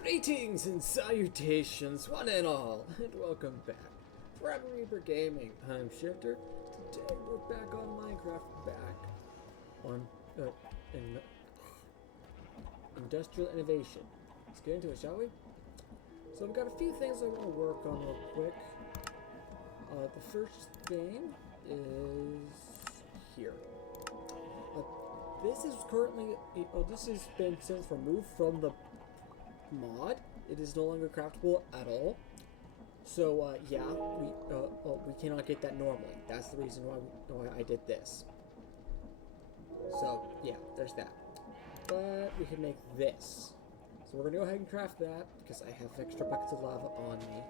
Greetings and salutations, one and all, and welcome back. Forever Reaper Gaming, I'm Shifter. Today we're back on Minecraft, back on Industrial Innovation. Let's get into it, shall we? So we've got a few things I want to work on real quick. The first thing is here. This is currently, this has been since removed from the mod. It is no longer craftable at all. So yeah, we cannot get that normally. That's the reason why I did this. So yeah, there's that. But we can make this. So we're gonna go ahead and craft that because I have extra buckets of lava on me.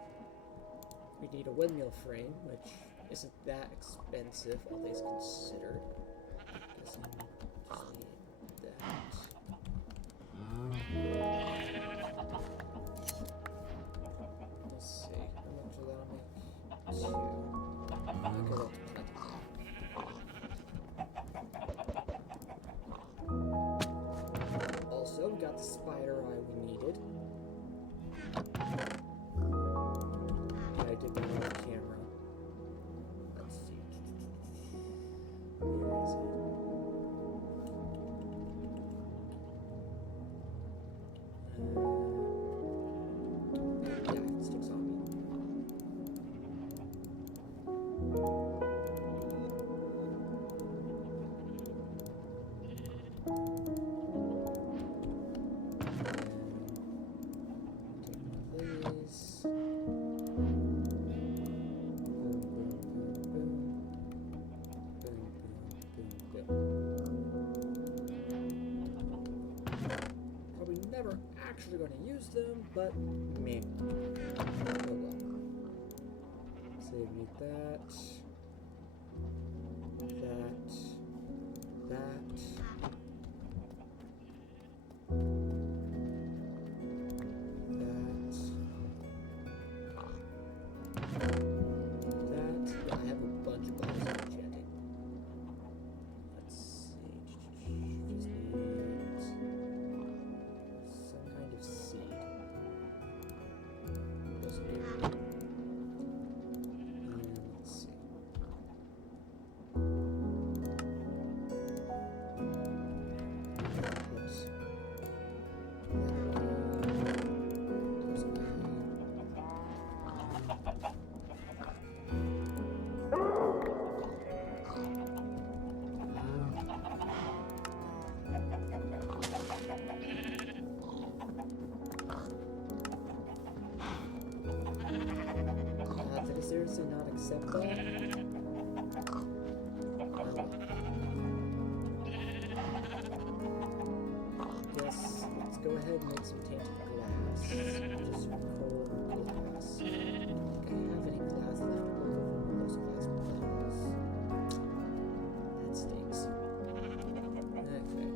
We need a windmill frame, which isn't that expensive, all things considered. Just need that. Let's see, how much will that make? 2. Okay, that's plenty. Also, we got the spider eye we needed. I did that off camera. Let's see. Where is it? Yeah, it sticks on me. Take one of these. Probably never actually going to use them, but meh. Oh well. So we need that, that, that. Yeah, I have a bunch of bottles of enchanting. Let's see. Just need some kind of seed. Doesn't need. And let's see. Oops. Did I seriously not accept that? Yes, let's go ahead and make some tainted glass. Just cold glass. I don't think I have any glass left over from those glass bottles. That stinks. Okay.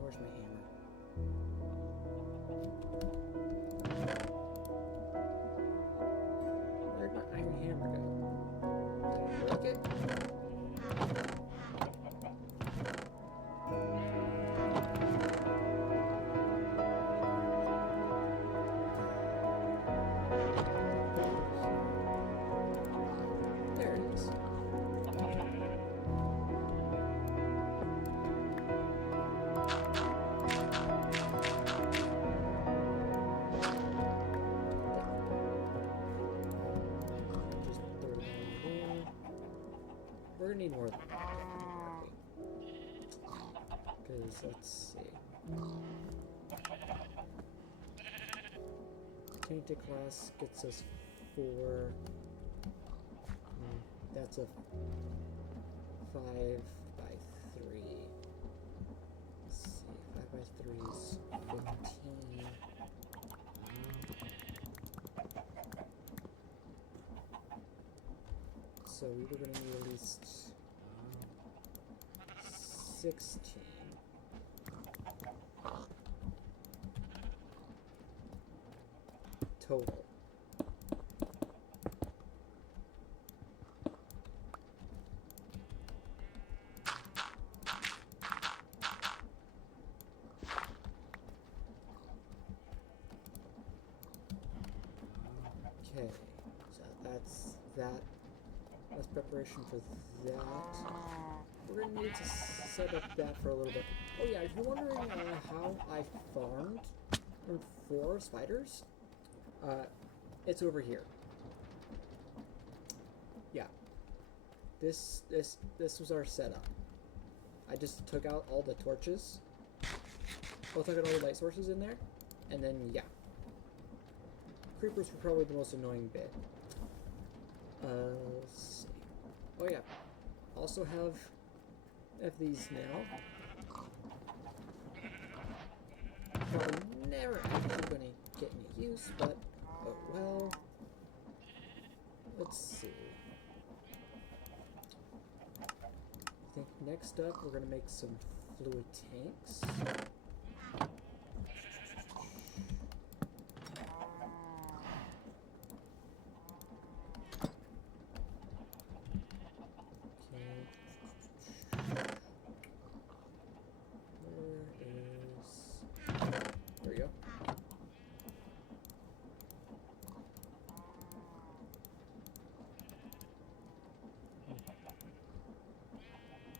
Where's my hammer? Where'd my iron hammer go? Did I break it? There it is. We're gonna need more than that, because let's see. Tainted glass gets us 4. That's a 5 by 3. Let's see, 5 by 3 is 15. So we were going to need at least 16. Total. Okay, so that's that. That's preparation for that. We're gonna need to set up that for a little bit. Oh yeah, if you're wondering how I farmed 4 spiders, it's over here. Yeah, this was our setup. I just took out all the torches. Took out all the light sources in there, and then yeah, creepers were probably the most annoying bit. Let's see. Oh yeah, also have these now. Probably never actually gonna get any use, but oh well. Let's see. I think next up we're gonna make some fluid tanks.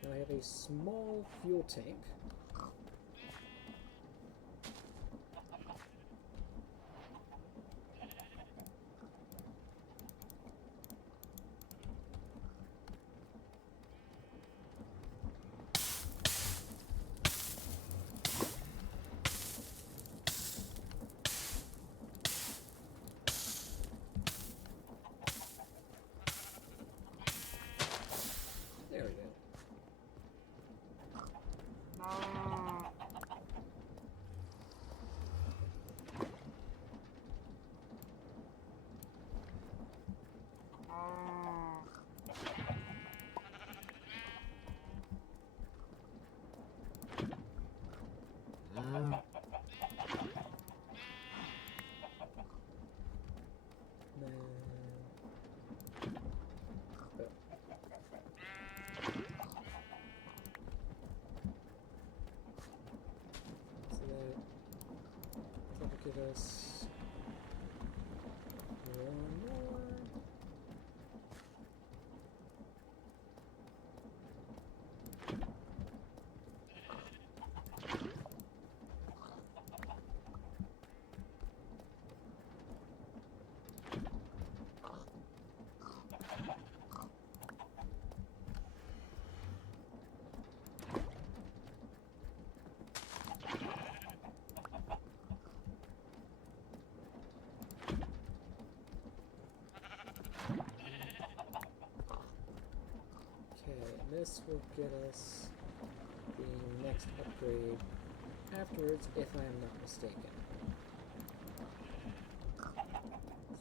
I have a small fuel tank. There we go. Give us one more. This will get us the next upgrade afterwards, if I am not mistaken.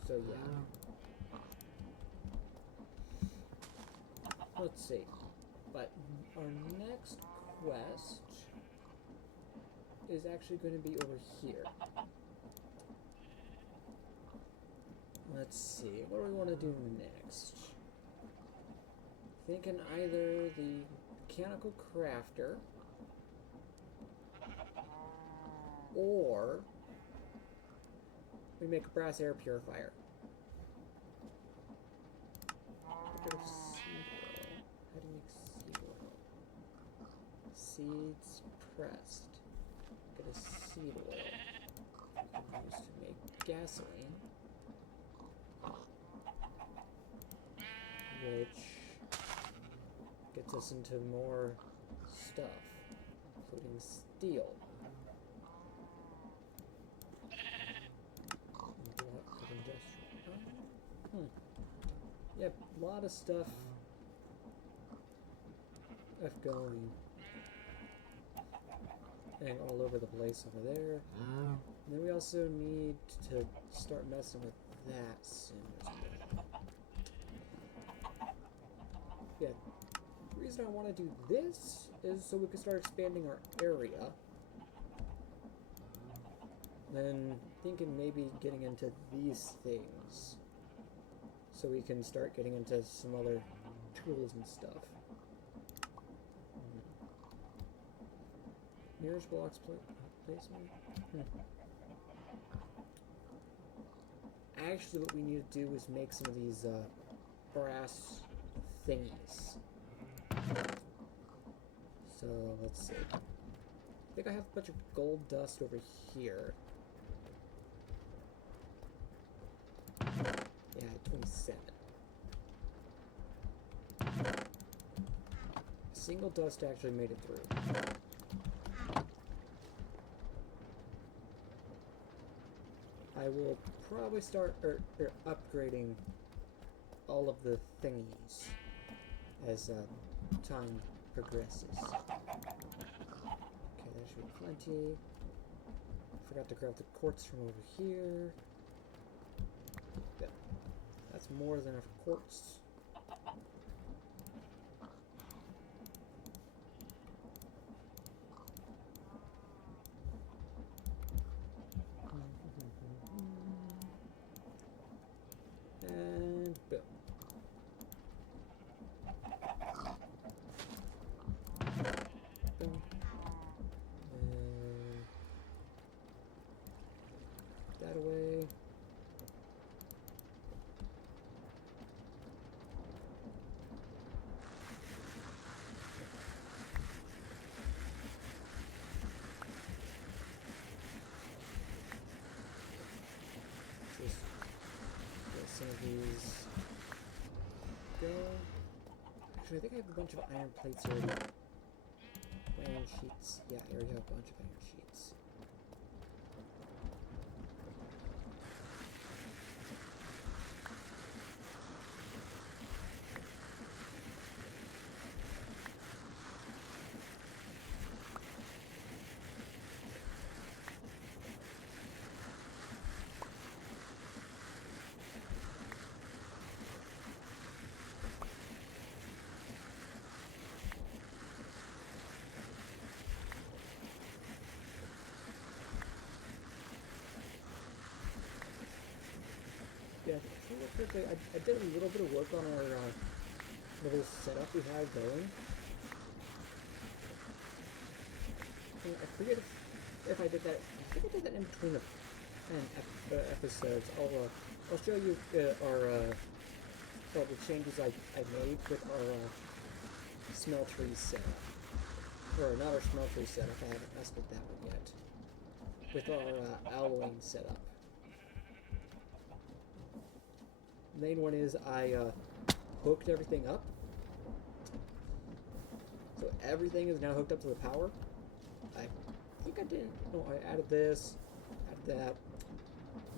So yeah. Let's see. But our next quest is actually going to be over here. Let's see. What do we want to do next? Thinking either the mechanical crafter or we make a brass air purifier. Get a seed oil. How do you make seed oil? Seeds pressed. Get a seed oil. We can use to make gasoline, which gets us into more stuff, including steel. Yep, a lot of stuff going and all over the place over there. And then we also need to start messing with that soon as well. Yeah. The reason I want to do this is so we can start expanding our area. Then thinking maybe getting into these things so we can start getting into some other tools and stuff. Nearest blocks placement. actually what we need to do is make some of these brass thingies. So let's see. I think I have a bunch of gold dust over here. Yeah, 27. A single dust actually made it through. I will probably start upgrading all of the thingies as time progresses. Okay, that should be plenty. Forgot to grab the quartz from over here. That's more than enough quartz. And boom. Boom. And that away. Just let some of these go. Actually, I think I have a bunch of iron plates already. Iron sheets. Yeah, I already have a bunch of iron sheets. Yeah, I did a little bit of work on our little setup we have going. I forget if I did that. I think I did that in between the episodes. I'll show you all the changes I made with our smeltery setup, or not our smeltery setup. I haven't messed with that one yet. With our alloying setup. The main one is I hooked everything up. So everything is now hooked up to the power. I think I did. No, I added this, added that.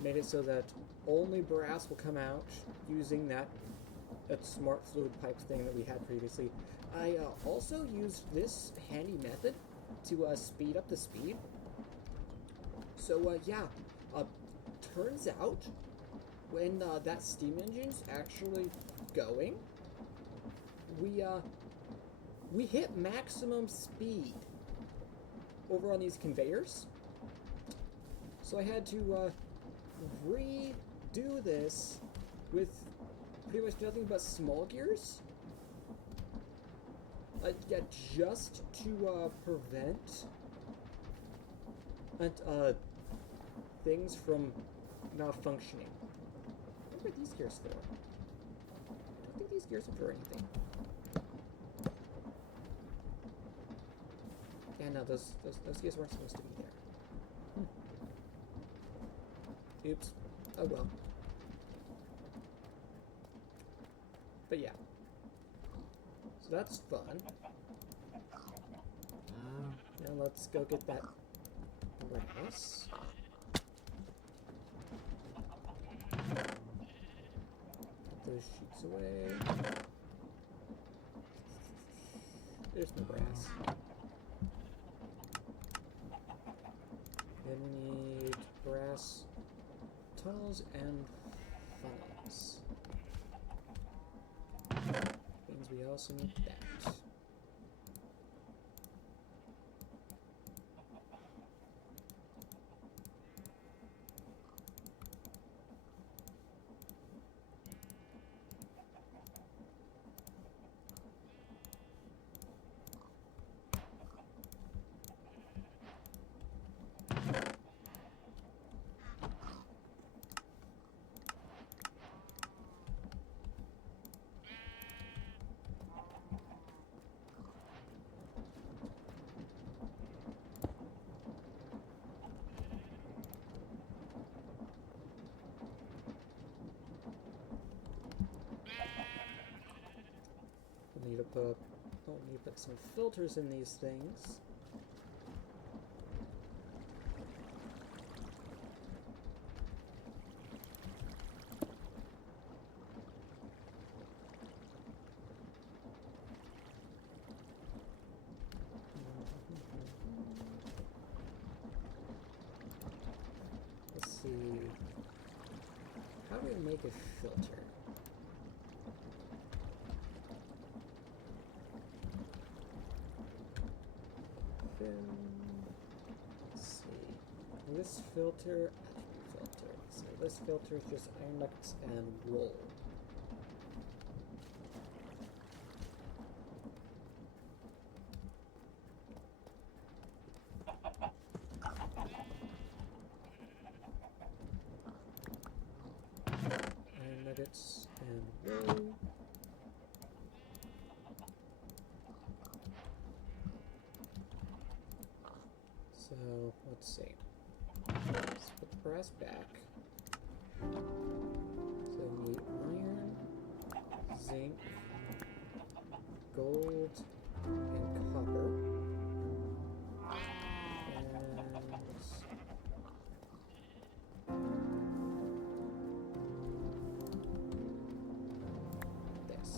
Made it so that only brass will come out using that smart fluid pipe thing that we had previously. I also used this handy method to speed up the speed. So yeah, turns out when that steam engine's actually going, we hit maximum speed over on these conveyors. So I had to redo this with pretty much nothing but small gears. Yeah, just to prevent things from malfunctioning. What are these gears for? I don't think these gears are for anything. Yeah, no, those gears weren't supposed to be there. Oops. Oh well. But yeah. So that's fun. Now let's go get that brass. Put those sheets away. There's no brass. Then we need brass tunnels and funnels. Means we also need that. need to put some filters in these things. Let's see. How do we make a filter? Let's see. This filter, attribute filter. So this filter is just iron nuggets and wool. Iron nuggets and wool. So, let's see. Let's put the brass back. So we need iron, zinc, gold, and copper. And this.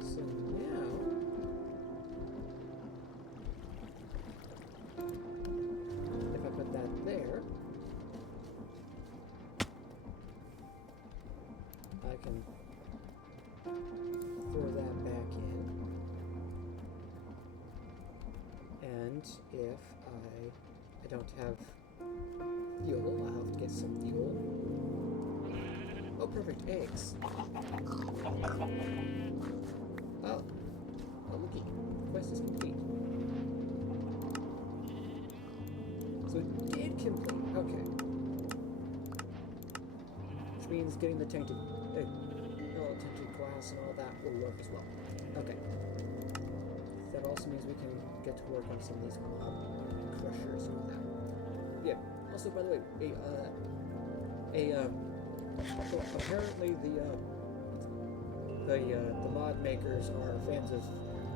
So now, if I put that there, I can throw that back in. And if I don't have fuel, I'll have to get some fuel. Oh, perfect, eggs. Oh, looky, quest is complete. So it did complete, okay. Which means getting the tainted glass and all that will work as well. Okay. That also means we can get to work on some of these mob crushers and all that. Yeah. Also, by the way, so apparently the mod makers are fans of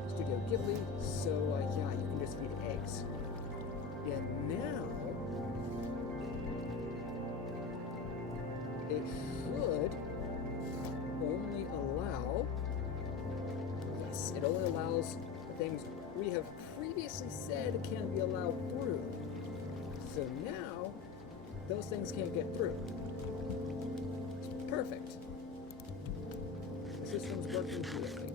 Studio Ghibli, so yeah, you can just feed eggs. And now it should only allow, yes, it only allows the things we have previously said can be allowed through. So now those things can't get through. It's perfect. The system's working beautifully.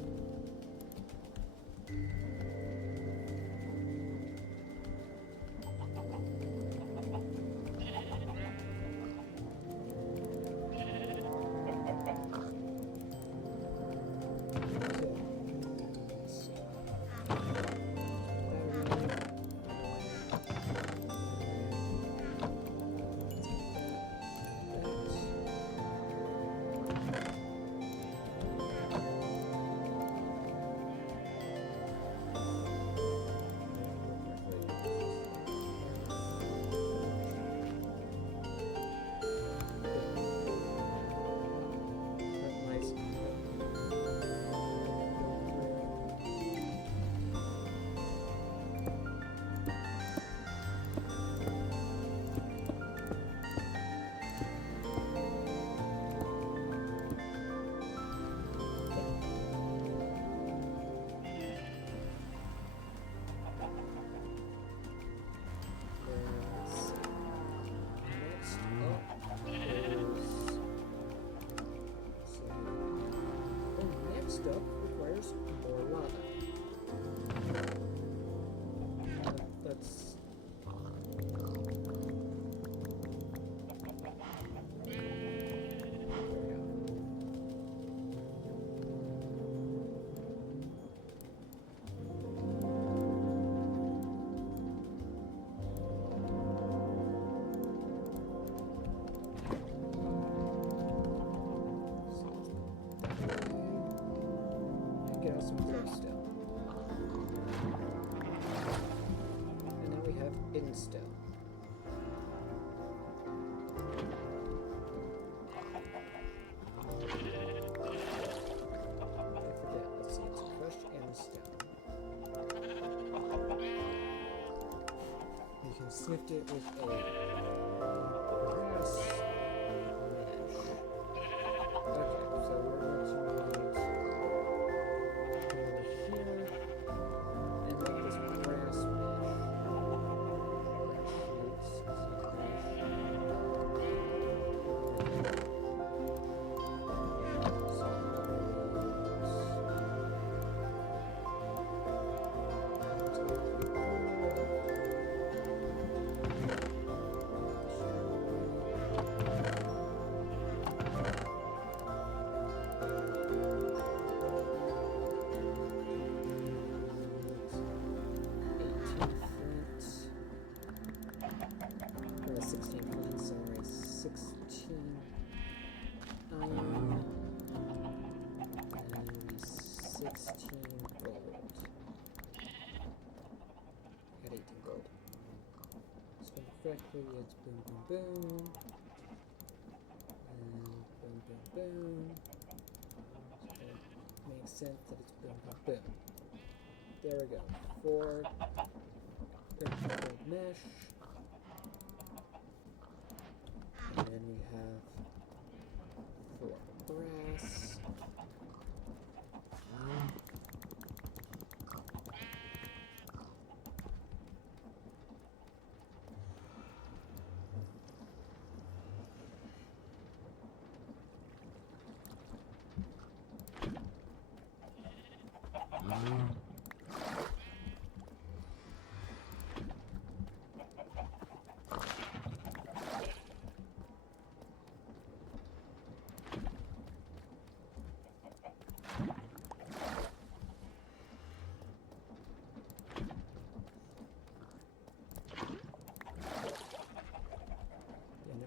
Up requires more lava. Let's. Get us some glowstone. sandstone. I forget. Let's see. It's crushed and stone. You can sift it with a grass mesh. Okay, so we're going to need over here and make this grass mesh. Correctly, it's boom, boom, boom, and boom, boom, boom. So it makes sense that it's boom, boom, boom. There we go. 4 gold mesh, and then we have 4 brass.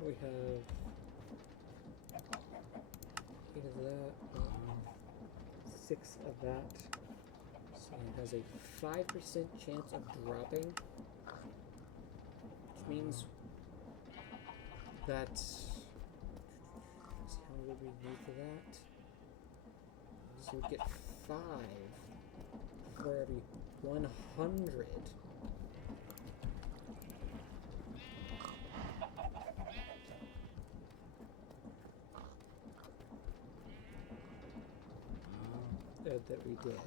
We have 8 of that, 6 of that, so it has a 5% chance of dropping, which means that, how many would we need for that? So we get 5 for every 100. That we did.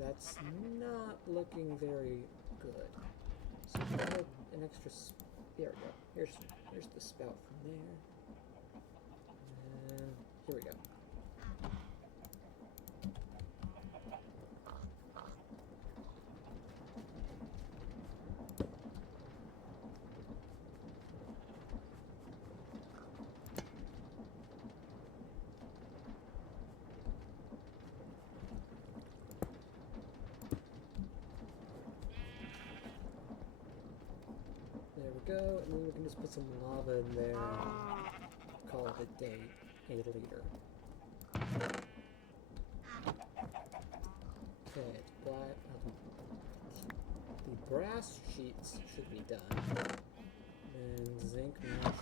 That's not looking very good. So we have an extra. There we go. Here's the spout from there. And here we go. There we go, and then we can just put some lava in there and call it a day, a liter. Okay, it's black. The brass sheets should be done. And zinc mesh.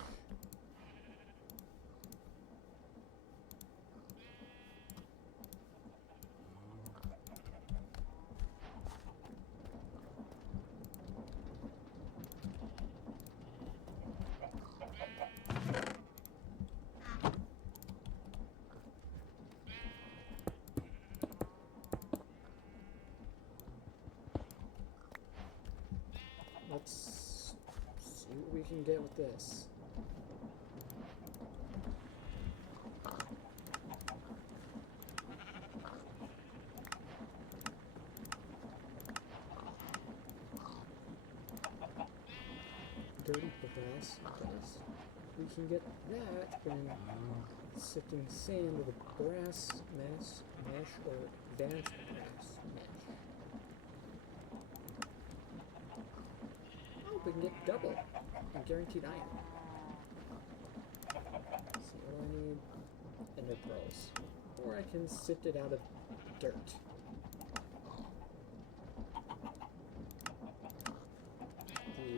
Let's see what we can get with this. Dirty brass does. We can get that when sifting sand with a brass mesh or advanced brass mesh. We can get double and guaranteed iron. So I need ender pearls. Or I can sift it out of dirt.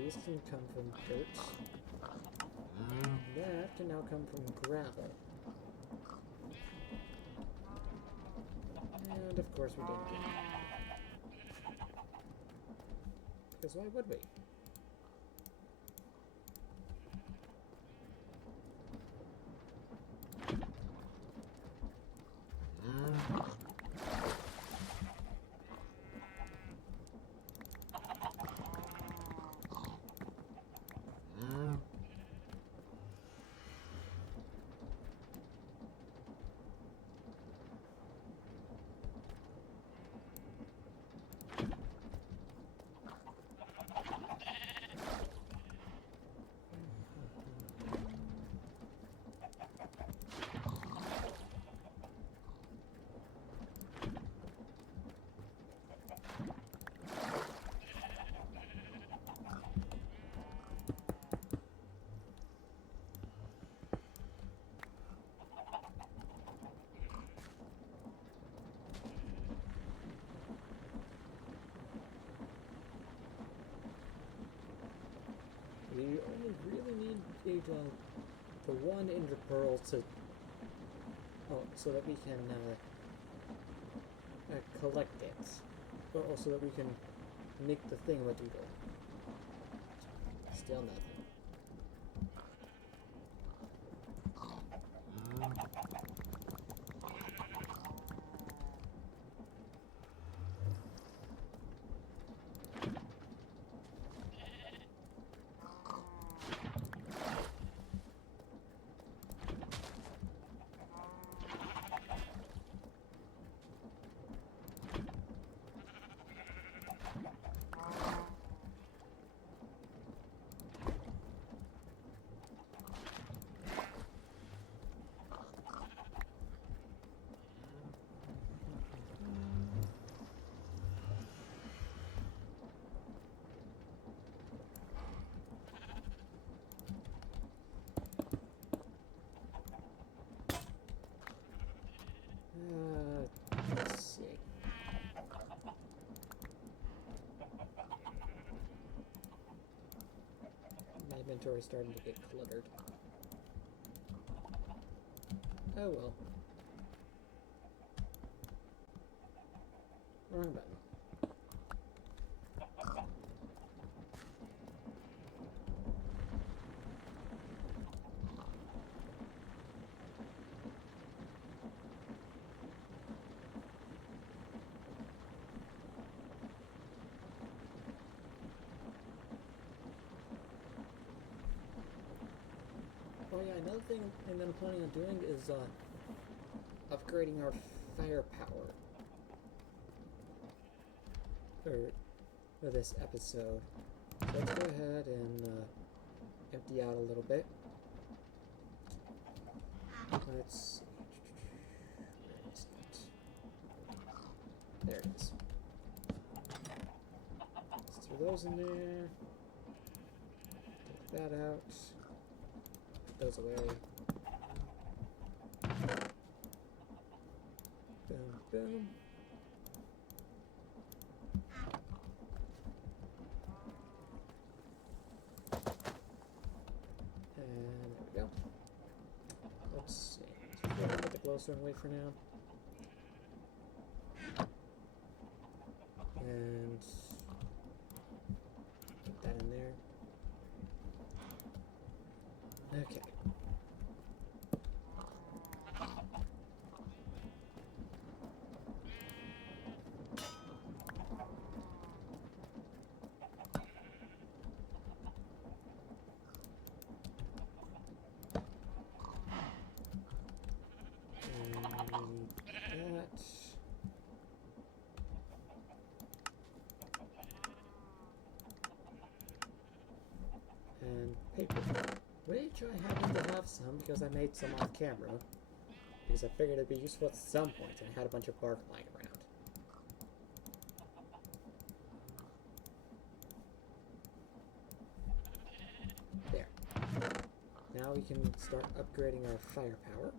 These can come from dirt. That can now come from gravel. And of course we didn't get it. Because why would we? We only really need the one ender pearl to, so that we can collect it, but also that we can make the thingamadoodle. Still nothing. Let's see. My inventory is starting to get cluttered. Oh well. Wrong button. Oh yeah, another thing I'm planning on doing is upgrading our firepower for this episode. So let's go ahead and empty out a little bit. Let's see. Where is it? There it is. Let's throw those in there. Take that out. Those away. Boom, boom. And there we go. Let's see. Let's go ahead and put the glowstone away for now. And put that in there. Okay. That. And paper. Which I happen to have some because I made some off camera. Because I figured it'd be useful at some point, and I had a bunch of bark lying around. There. Now we can start upgrading our firepower.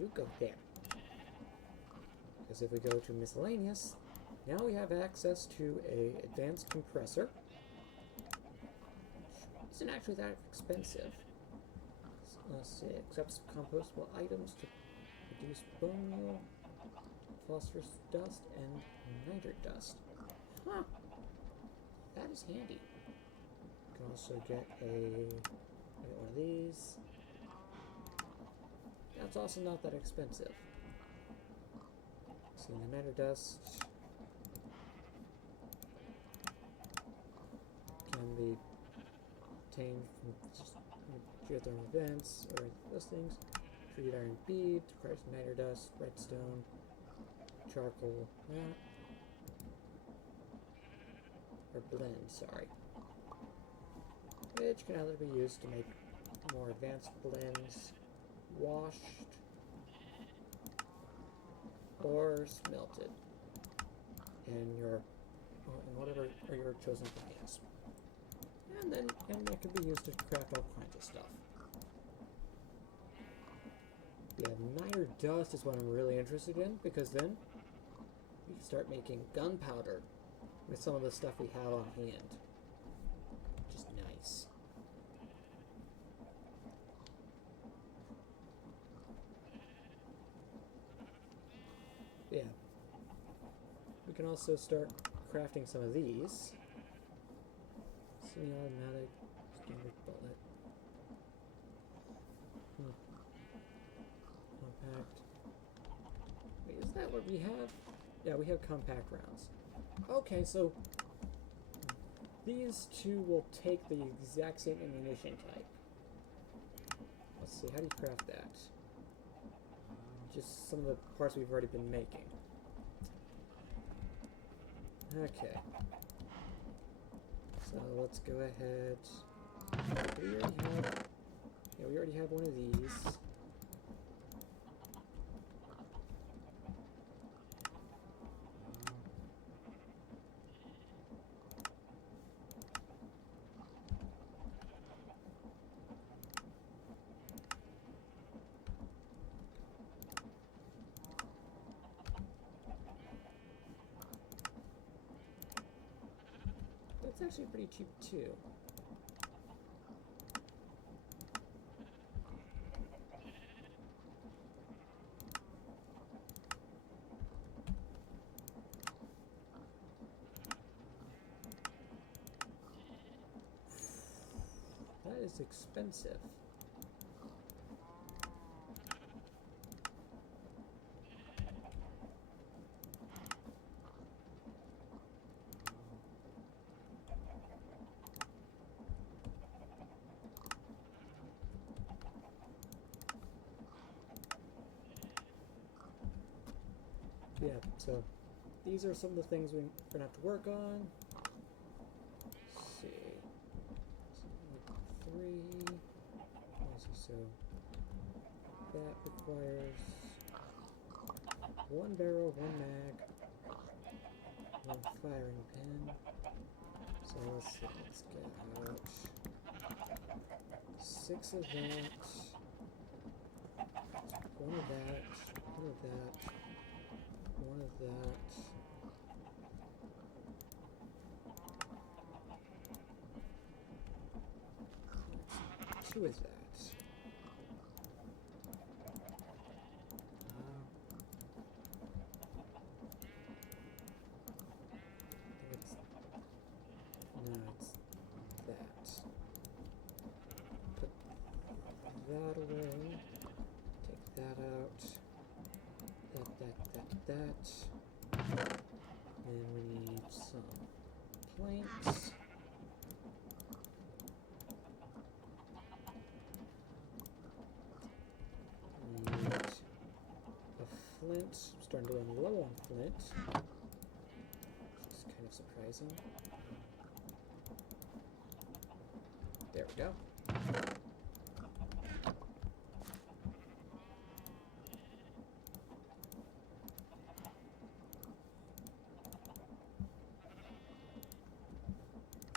You go there. Because if we go to miscellaneous, now we have access to an advanced compressor, isn't actually that expensive. Let's see, accepts compostable items to produce bone meal, phosphorus dust, and niter dust. Huh. That is handy. You can also get one of these. That's also not that expensive. See, the niter dust can be obtained from just geothermal vents or those things. Treated iron bead requires niter dust, redstone, charcoal, or blend, sorry. Which can either be used to make more advanced blends, washed, or smelted in whatever are your chosen furnace. And that can be used to craft all kinds of stuff. Yeah, niter dust is what I'm really interested in, because then we can start making gunpowder with some of the stuff we have on hand. Which is nice. Yeah. We can also start crafting some of these. Semi-automatic, standard bullet. Compact. Wait, is that what we have? Yeah, we have compact rounds. Okay, so these two will take the exact same ammunition type. Let's see, how do you craft that? Just some of the parts we've already been making. Okay. So let's go ahead. We already have one of these. That's actually pretty cheap too. That is expensive. Yeah, so these are some of the things we're gonna have to work on. Let's see. Three. Let's see, so that requires one barrel, one mag, one firing pin. So let's see, let's get out 6 of that, one of that, one of that, one of that. 2 of that. Put that away. Take that out. That. Then we need some planks. We need a flint. I'm starting to run low on flint. Which is kind of surprising. There we go.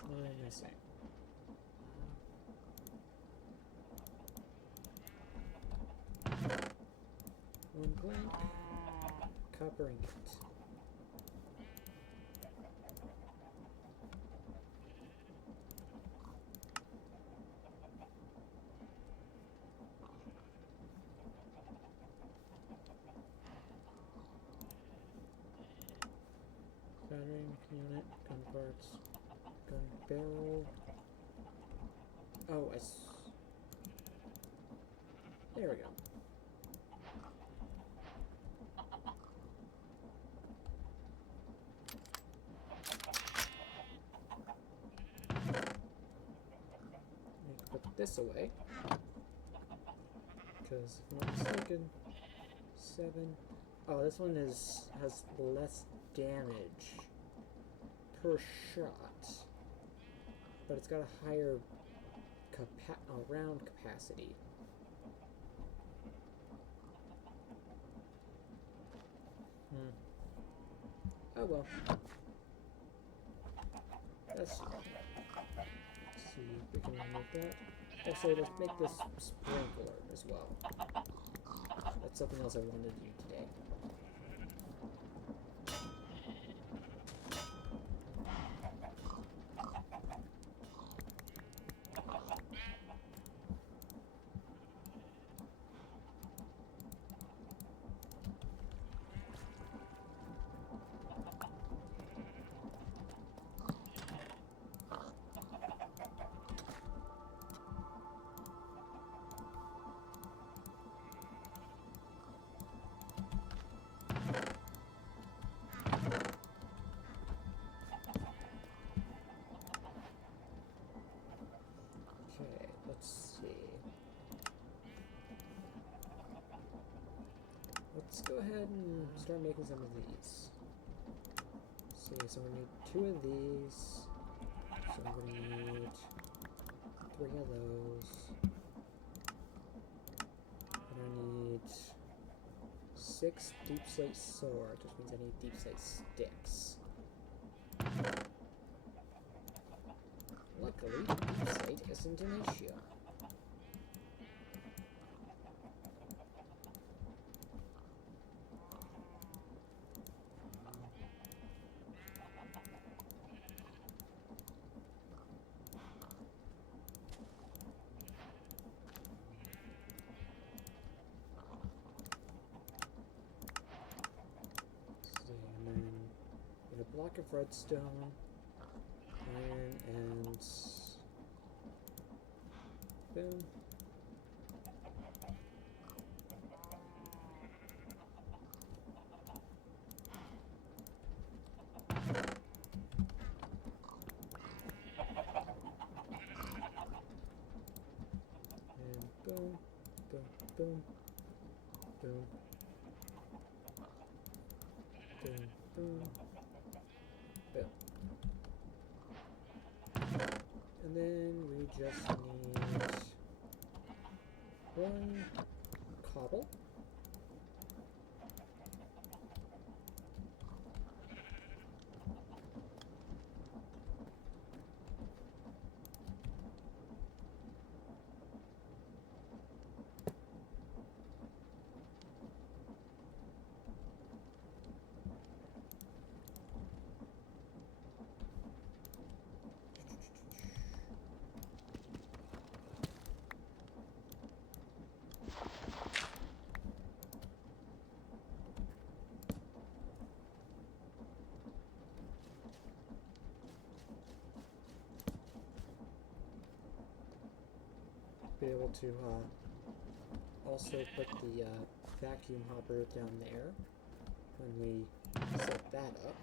What am I missing? One plank, copper ingot. parts. Gun barrel. Oh, there we go. Put this away, because if I'm not mistaken, 7. Oh, this one has less damage per shot, but it's got a higher round capacity. Oh well. Let's see if we can remove that. Also, let's make this sprinkler as well. That's something else I wanted to do today. Let's go ahead and start making some of these. Let's see, so we need 2 of these. So I'm going to need 3 of those. And I need 6 deep slate swords, which means I need deep slate sticks. Luckily, deep slate isn't an issue. Block of redstone, iron, and boom. And boom, boom, boom, boom, boom, boom. And then we just need 1 cobble. Be able to also put the vacuum hopper down there when we set that up.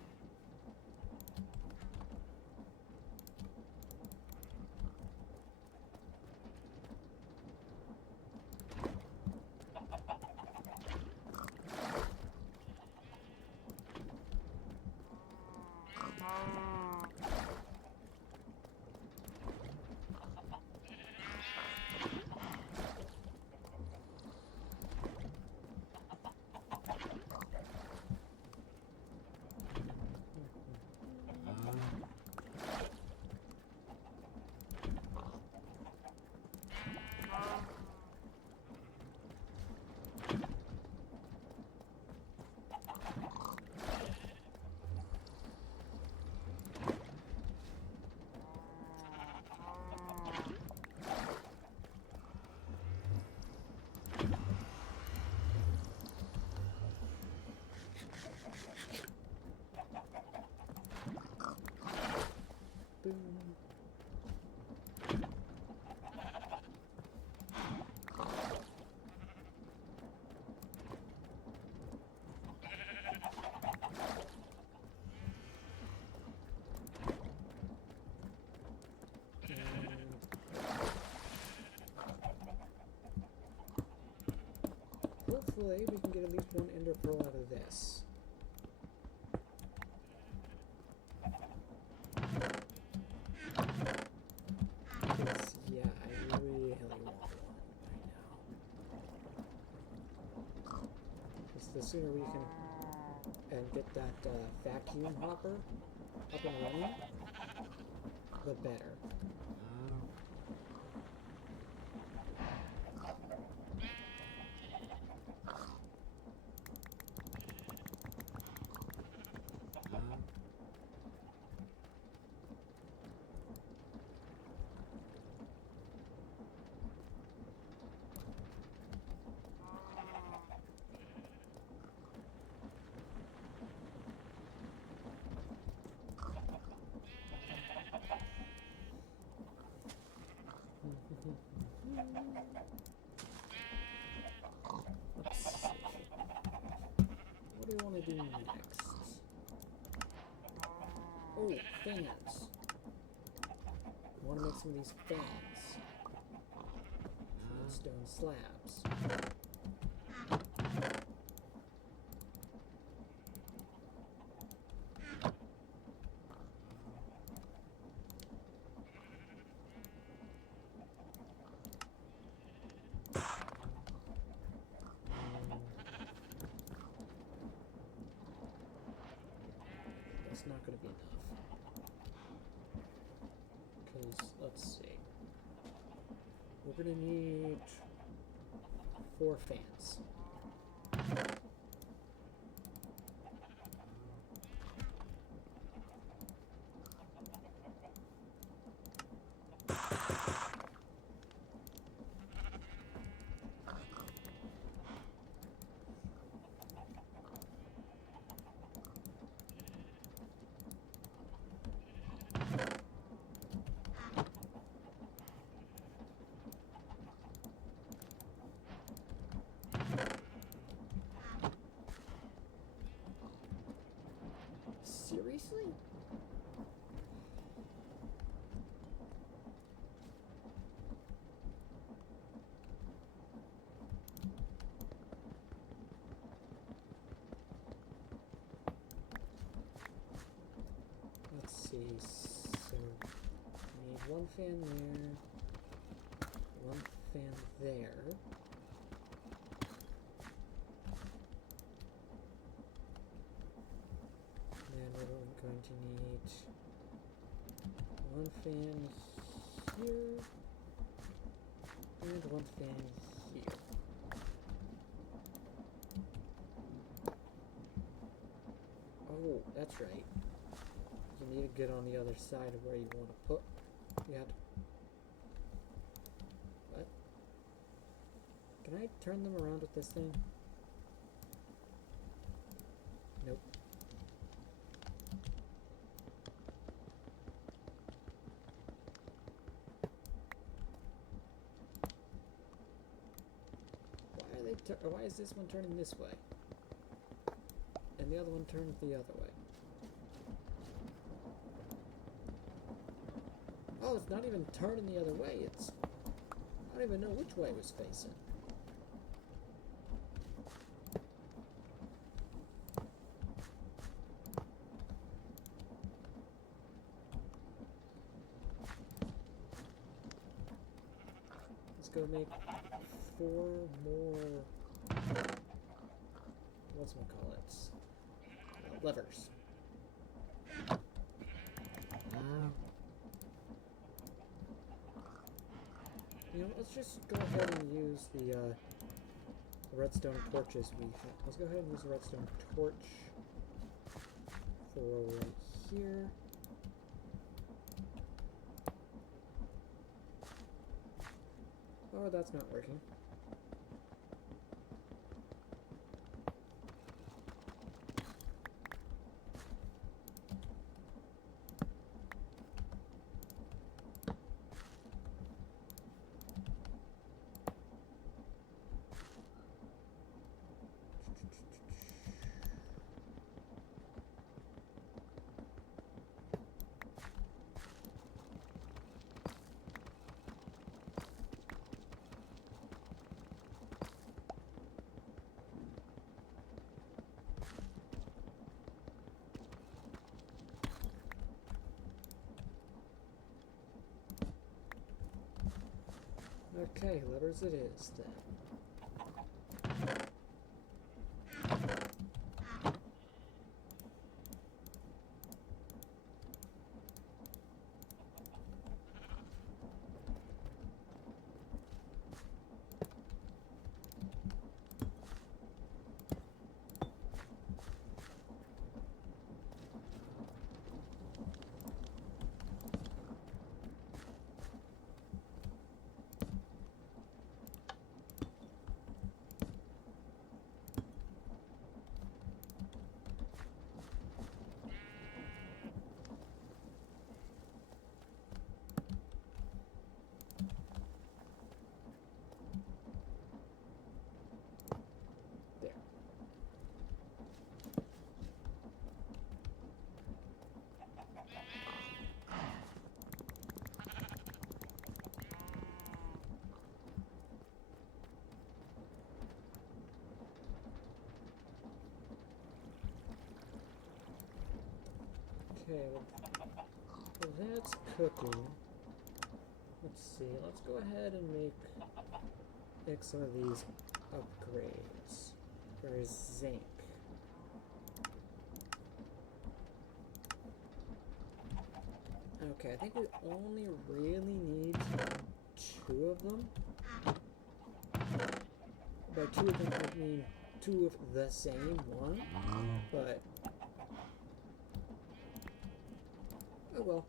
hopefully we can get at least one ender pearl out of this. Because, yeah, I really want one right now. Because the sooner we can get that vacuum hopper up and running, the better. Let's see. What do we want to do next? Oh, fans. I want to make some of these fans. Stone slabs. That's not going to be enough. Because, let's see. We're going to need 4 fans. Seriously? Let's see. So, we need 1 fan there, 1 fan there. Then we're going to need 1 fan here and 1 fan here. Oh, that's right. You need to get on the other side of where you want to put. You have to. What? Can I turn them around with this thing? Nope. Why is this one turning this way? And the other one turns the other way. Oh, it's not even turning the other way. It's... I don't even know which way it was facing. Let's go make 4 more... whatchamacallits? Levers. You know, let's just go ahead and use the redstone torches we have. Let's go ahead and use the redstone torch for right here. Oh, that's not working. Okay, letters it is then. Okay, well, that's cooking. Let's see, let's go ahead and make some of these upgrades. There's zinc. Okay, I think we only really need 2 of them. By 2 of them, I mean 2 of the same one, but oh well.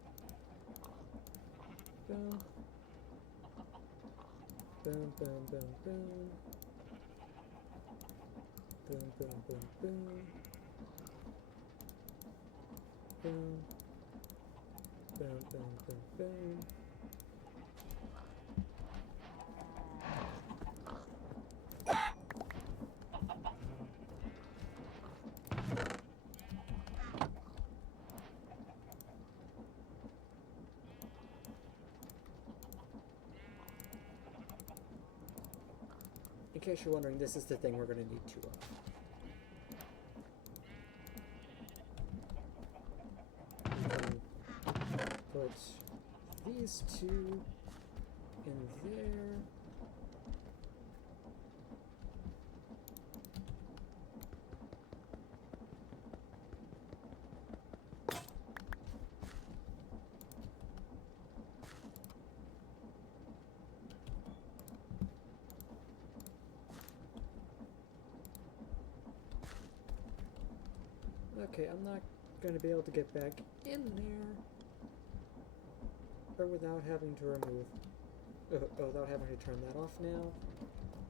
Boom. Boom, boom, boom, boom. Boom, boom, boom, boom. Boom. Boom, boom, boom, boom. In case you're wondering, this is the thing we're going to need 2 of. Put these 2 in there. Okay, I'm not going to be able to get back in there. Or without having to remove... without having to turn that off now.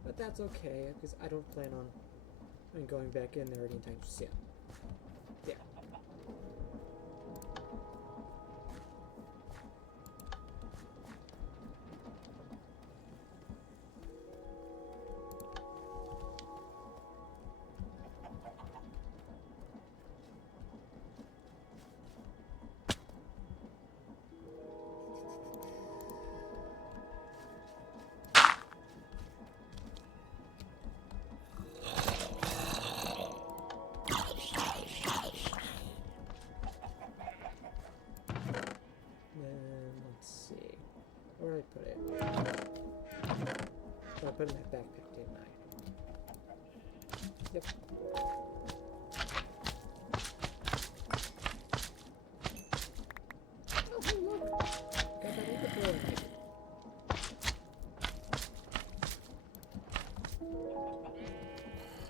But that's okay, because I don't plan on going back in there anytime soon. There. Where did I put it? Oh, I put it in that backpack, didn't I? Yep. Oh, hey, look! Got that inventory.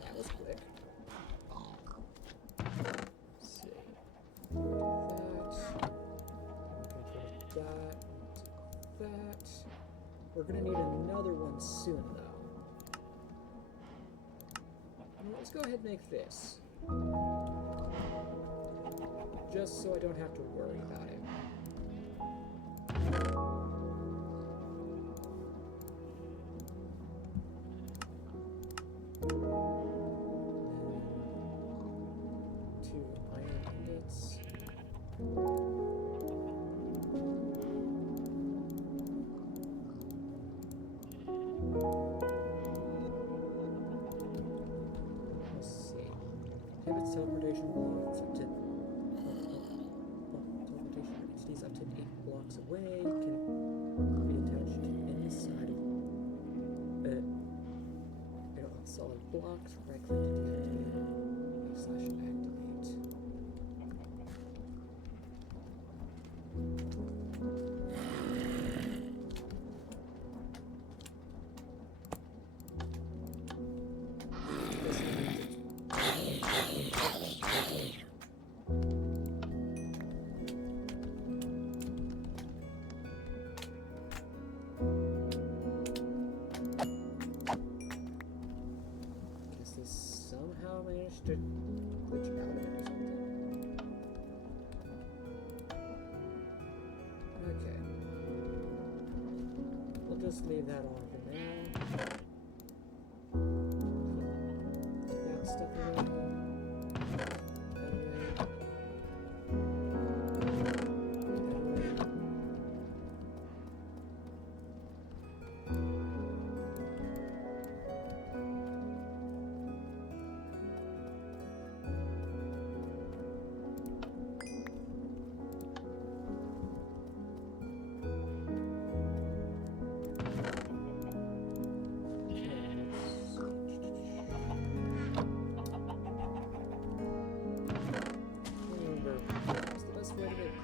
That was quick. Let's see. That. We're gonna need another one soon, though. Let's go ahead and make this. Just so I don't have to worry about it. And 2 iron ingots. Teleportation blocks up to teleportation entities up to 8 blocks away can be attached to any side of Right click to deactivate. Slash activate. Guess they somehow managed to glitch out of it or something. Okay. We'll just leave that on for now. That stuff away. That away.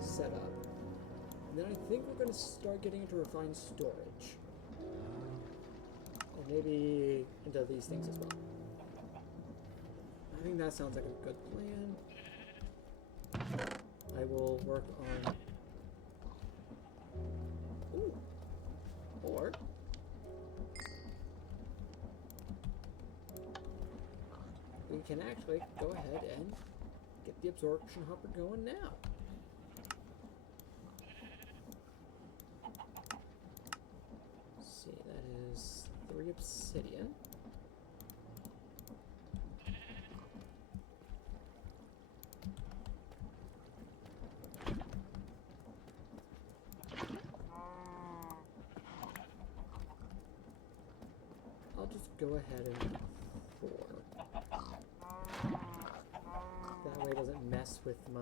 Set up. And then I think we're going to start getting into refined storage. And maybe into these things as well. I think that sounds like a good plan. I will work on... Ooh. Or... we can actually go ahead and get the absorption hopper going now. Let's see, that is 3 obsidian. I'll just go ahead and 4. That way it doesn't mess with my,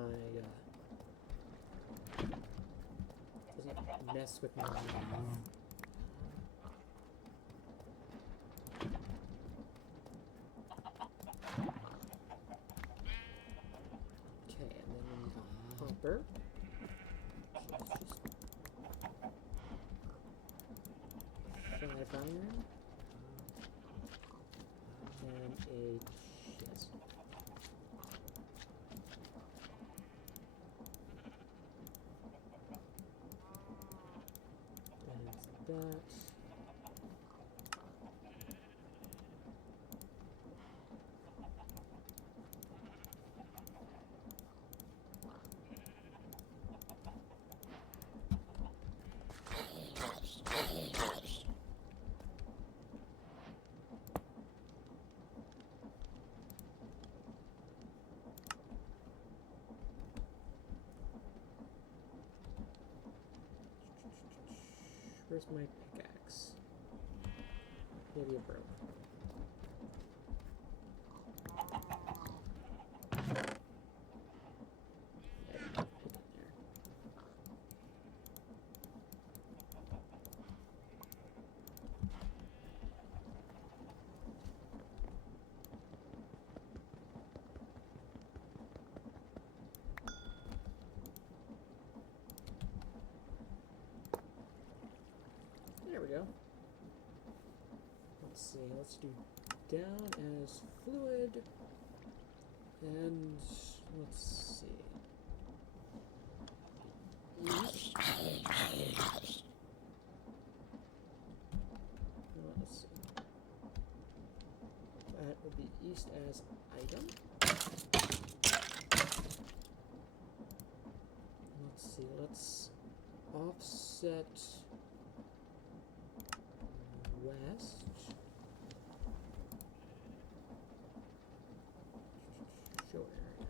Okay, and then we need a hopper. So it's just 5 iron. And a chest. That. Where's my pickaxe? Maybe it broke. There we go. Let's see. let's do down as fluid, and let's see. East. Let's see. That would be east as item. Let's see, let's offset west. Show area.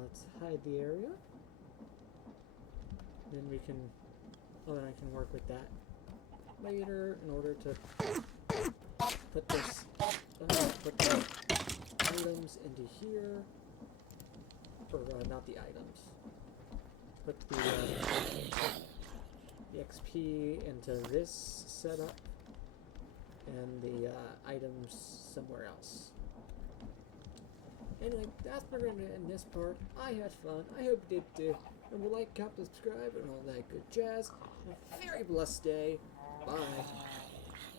Let's hide the area. Then we can, then I can work with that later in order to put this, put the items into here, or not the items. Put the XP into this setup, and the items somewhere else. Anyway, that's where we're going to end this part. I had fun. I hope you did too. Remember, like, comment, subscribe, and all that good jazz. Have a very blessed day. Bye.